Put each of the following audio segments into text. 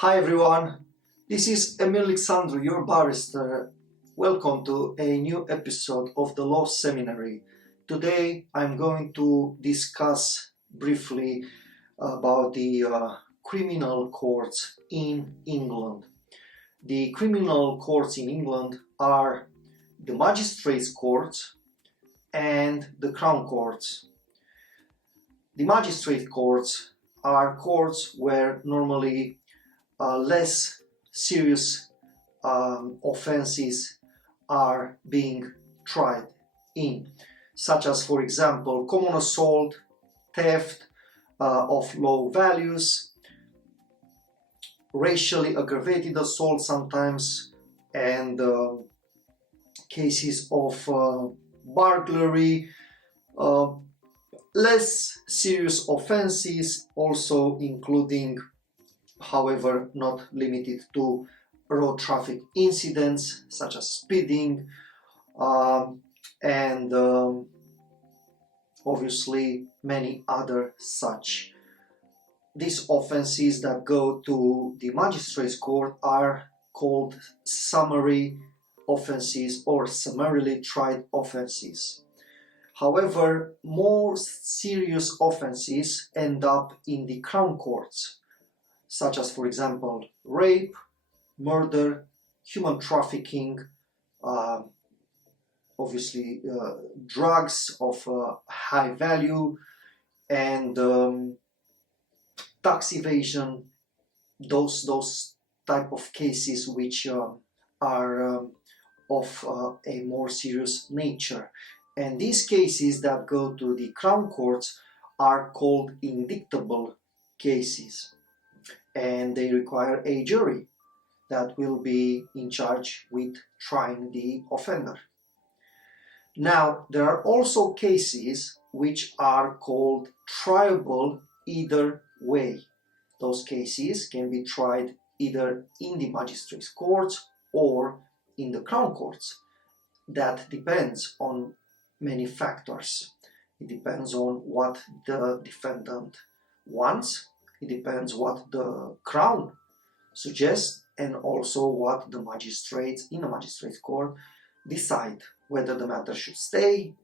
Hi everyone, this is Emil Lixandru, your barrister. Welcome to a new episode of the Law Seminary. Today I'm going to discuss briefly about the criminal courts in England. The criminal courts in England are the magistrates' courts and the Crown courts. The magistrate courts are courts where normally less serious offenses are being tried in, such as, for example, common assault, theft of low values, racially aggravated assault sometimes, and cases of burglary, less serious offenses also including, however, not limited to road traffic incidents such as speeding and obviously many other such. These offenses that go to the magistrate's court are called summary offenses or summarily tried offenses. However, more serious offenses end up in the Crown courts, such as, for example, rape, murder, human trafficking, obviously drugs of high value, and tax evasion, those type of cases which are of a more serious nature. And these cases that go to the Crown courts are called indictable cases, and they require a jury that will be in charge with trying the offender. Now, there are also cases which are called triable either way. Those cases can be tried either in the magistrate's courts or in the Crown courts. That depends on many factors. It depends on what the defendant wants. It depends what the Crown suggests, and also what the magistrates in the magistrate's court decide, whether the matter should stay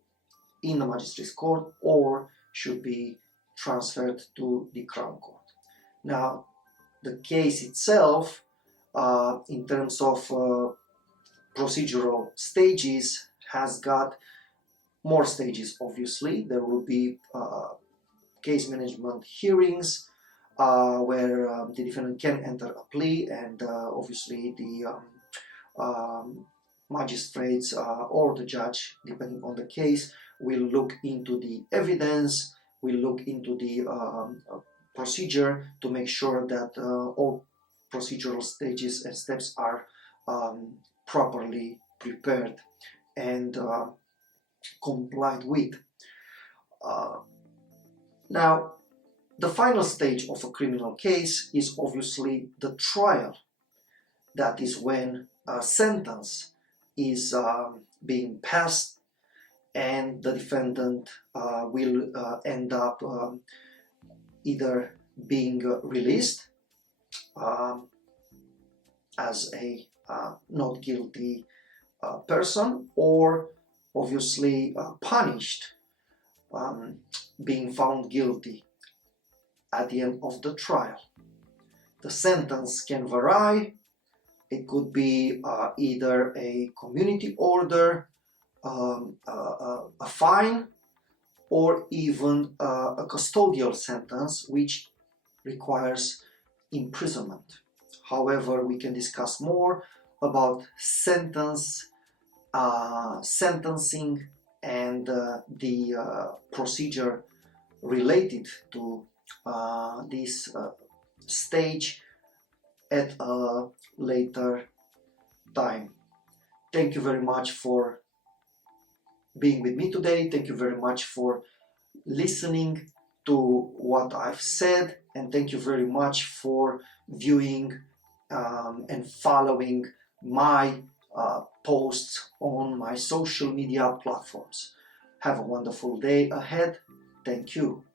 in the magistrate's court or should be transferred to the Crown court. Now, the case itself, in terms of procedural stages, has got more stages. Obviously, there will be case management hearings where the defendant can enter a plea, and obviously the magistrates or the judge, depending on the case, will look into the evidence, will look into the procedure to make sure that all procedural stages and steps are properly prepared and complied with. Now, the final stage of a criminal case is obviously the trial. That is when a sentence is being passed and the defendant will end up either being released as a not guilty person, or obviously punished, being found guilty at the end of the trial. The sentence can vary. It could be either a community order, a fine, or even a custodial sentence which requires imprisonment. However, we can discuss more about sentencing and the procedure related to this stage at a later time. Thank you very much for being with me today. Thank you very much for listening to what I've said, and thank you very much for viewing and following my posts on my social media platforms. Have a wonderful day ahead. Thank you.